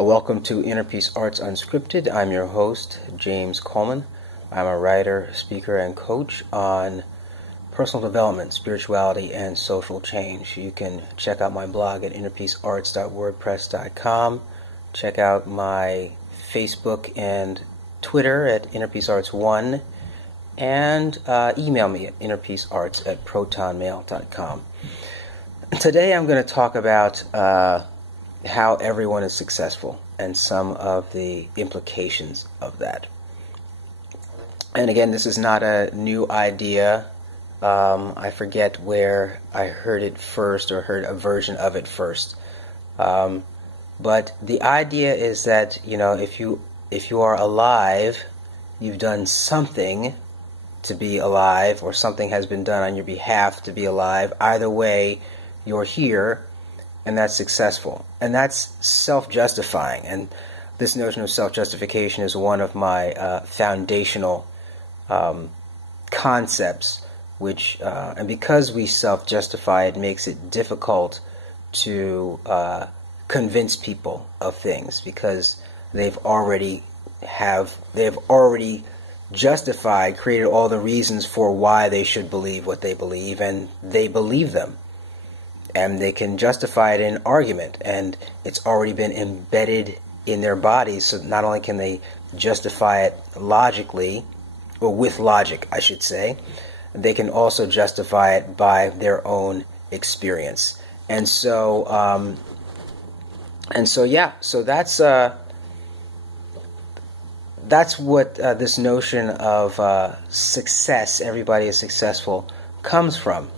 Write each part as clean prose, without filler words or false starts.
Welcome to Inner Peace Arts Unscripted. I'm your host, James Coleman. I'm a writer, speaker, and coach on personal development, spirituality, and social change. You can check out my blog at innerpeacearts.wordpress.com. Check out my Facebook and Twitter at innerpeacearts1, and email me at innerpeacearts@protonmail.com. Today I'm going to talk about how everyone is successful and some of the implications of that. And again, this is not a new idea. I forget where I heard it first or heard a version of it first. But the idea is that, if you are alive, you've done something to be alive, or something has been done on your behalf to be alive. Either way, you're here, and that's successful. And that's self-justifying. And this notion of self-justification is one of my foundational concepts, which, and because we self-justify, it makes it difficult to convince people of things, because they've already justified, created all the reasons for why they should believe what they believe, and they believe them. And they can justify it in argument, and it's already been embedded in their bodies. So not only can they justify it logically, or with logic, I should say, they can also justify it by their own experience. And so, so that's what this notion of success, everybody is successful, comes from.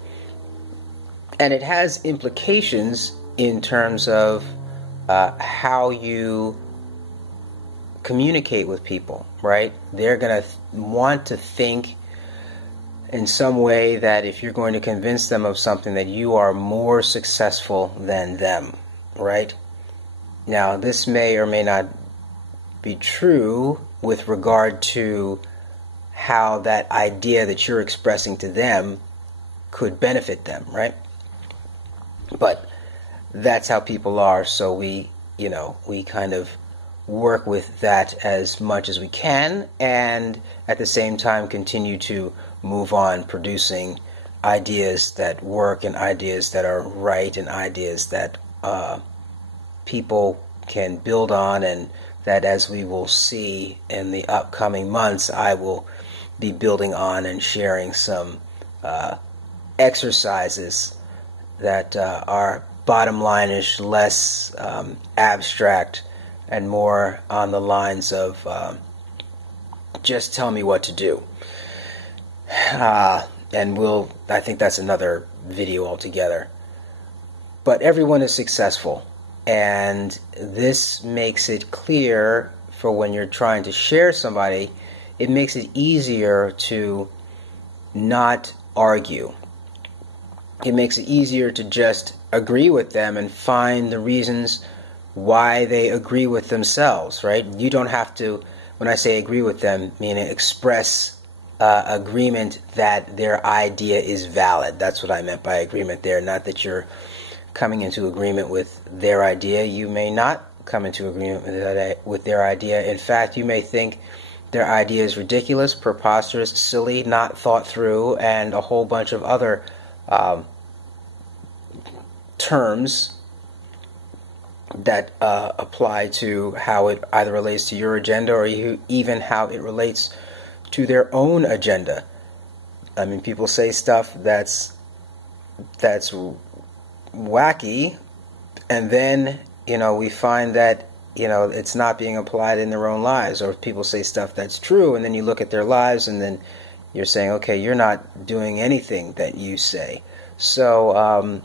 And it has implications in terms of how you communicate with people, right? They're going to want to think in some way that if you're going to convince them of something, that you are more successful than them, right? Now, this may or may not be true with regard to how that idea that you're expressing to them could benefit them, right? But that's how people are, so we kind of work with that as much as we can, and at the same time continue to move on, producing ideas that work, and ideas that are right, and ideas that people can build on, and that, as we will see in the upcoming months, I will be building on and sharing some exercises that are bottom line-ish, less abstract, and more on the lines of just tell me what to do. And I think that's another video altogether. But everyone is successful, and this makes it clear for when you're trying to share somebody, it makes it easier to not argue. It makes it easier to just agree with them and find the reasons why they agree with themselves, right? You don't have to, when I say agree with them, meaning express agreement that their idea is valid. That's what I meant by agreement there. Not that you're coming into agreement with their idea. You may not come into agreement with their idea. In fact, you may think their idea is ridiculous, preposterous, silly, not thought through, and a whole bunch of other terms that apply to how it either relates to your agenda, or even how it relates to their own agenda. I mean, people say stuff that's wacky, and then we find that it's not being applied in their own lives. Or people say stuff that's true, and then you look at their lives, and then you're saying, okay, you're not doing anything that you say. So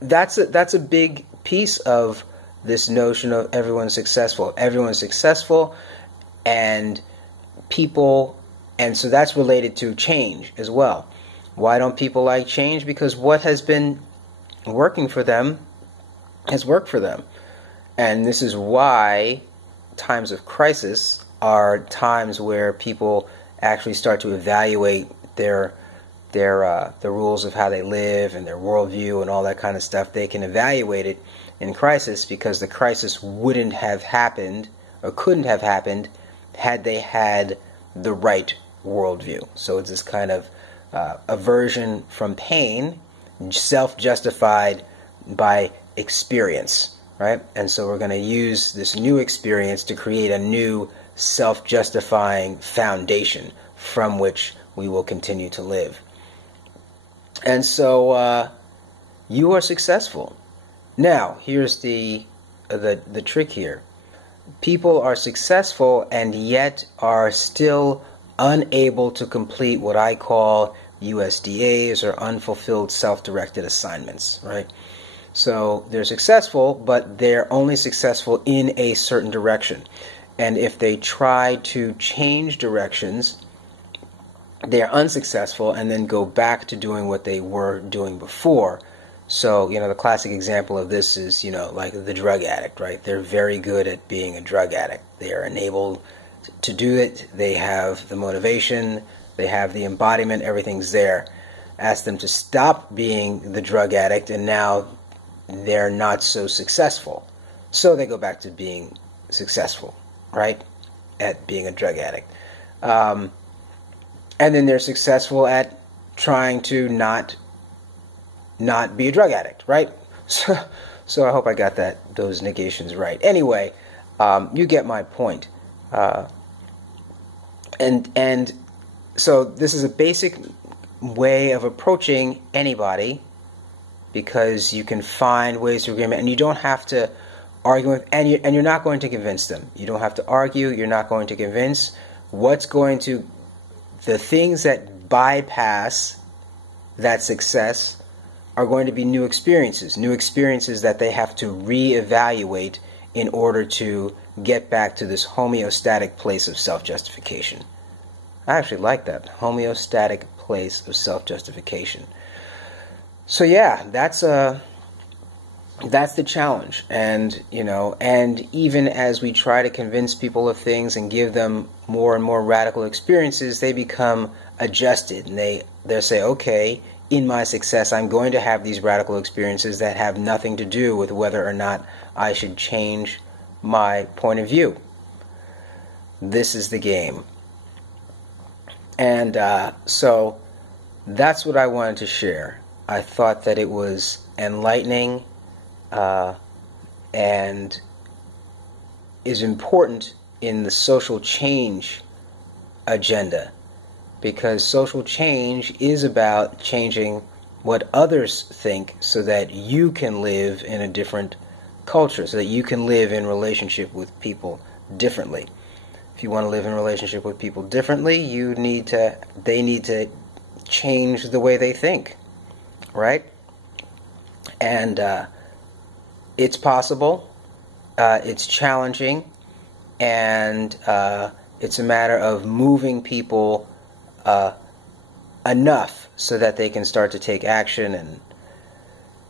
that's a big piece of this notion of everyone's successful. Everyone's successful, and people, and so that's related to change as well. Why don't people like change? Because what has been working for them has worked for them. And this is why times of crisis are times where people actually start to evaluate their the rules of how they live and their worldview and all that kind of stuff, they can evaluate it in crisis, because the crisis wouldn't have happened or couldn't have happened had they had the right worldview. So it's this kind of aversion from pain, self-justified by experience, right? And so we're going to use this new experience to create a new self-justifying foundation from which we will continue to live. And so you are successful. Now, here's the trick here. People are successful and yet are still unable to complete what I call USDAs, or unfulfilled self-directed assignments, right? So they're successful, but they're only successful in a certain direction. And if they try to change directions, they're unsuccessful and then go back to doing what they were doing before. So, the classic example of this is, like the drug addict, right? They're very good at being a drug addict. They are enabled to do it. They have the motivation. They have the embodiment. Everything's there. Ask them to stop being the drug addict, and now they're not so successful. So they go back to being successful, right? At being a drug addict. And then they're successful at trying to not be a drug addict, right? So I hope I got those negations right. Anyway, you get my point. And so this is a basic way of approaching anybody, because you can find ways to agreement, and you don't have to argue with, and you're not going to convince them. You don't have to argue. You're not going to convince. The things that bypass that success are going to be new experiences that they have to reevaluate in order to get back to this homeostatic place of self-justification. I actually like that, homeostatic place of self-justification. So yeah, that's the challenge. And and even as we try to convince people of things and give them more and more radical experiences, they become adjusted, and they'll say, okay, in my success, I'm going to have these radical experiences that have nothing to do with whether or not I should change my point of view. This is the game. And so that's what I wanted to share. I thought that it was enlightening and is important in the social change agenda, because social change is about changing what others think so that you can live in a different culture, so that you can live in relationship with people differently. If you want to live in relationship with people differently, they need to change the way they think, right? And it's possible, it's challenging, and it's a matter of moving people enough so that they can start to take action. And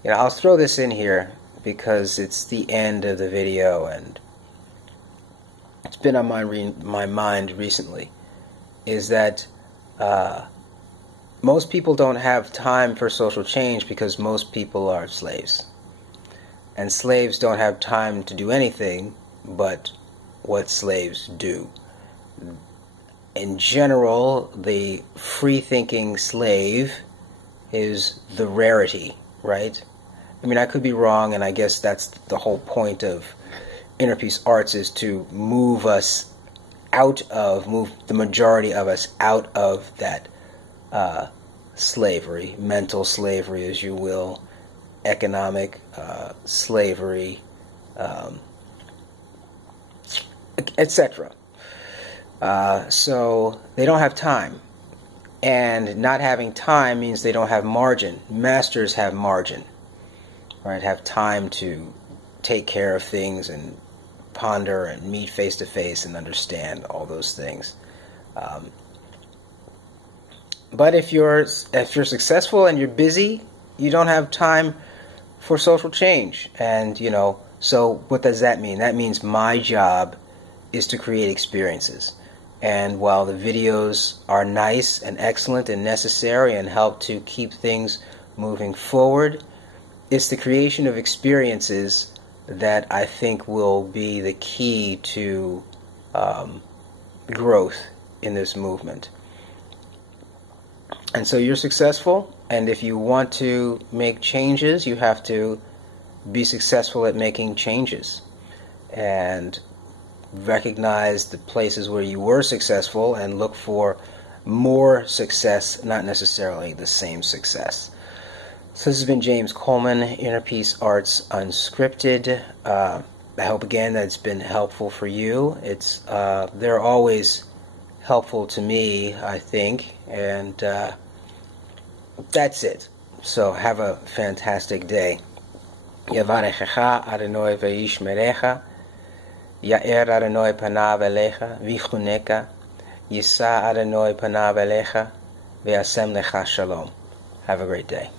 I'll throw this in here because it's the end of the video and it's been on my mind recently, is that most people don't have time for social change because most people are slaves. And slaves don't have time to do anything but what slaves do. In general, the free-thinking slave is the rarity, right? I mean, I could be wrong, and I guess that's the whole point of Inner Peace Arts, is to move the majority of us out of that slavery, mental slavery, as you will, economic slavery, etc. So they don't have time, and not having time means they don't have margin. Masters have margin, right? Have time to take care of things and ponder and meet face to face and understand all those things. But if you're successful and you're busy, you don't have time for social change. And so what does that mean? That means my job is to create experiences. And while the videos are nice and excellent and necessary and help to keep things moving forward, it's the creation of experiences that I think will be the key to growth in this movement. And so you're successful, and if you want to make changes, you have to be successful at making changes and recognize the places where you were successful and look for more success, not necessarily the same success. So this has been James Coleman, Inner Peace Arts Unscripted. I hope again that it's been helpful for you. They're always helpful to me, I think, and that's it. So have a fantastic day. Yavarechecha Adonai ve'yishmerecha, Ya'er Adonai panav elecha v'yichuneka, Yisa Adonai panav elecha ve'asem lecha shalom. Have a great day.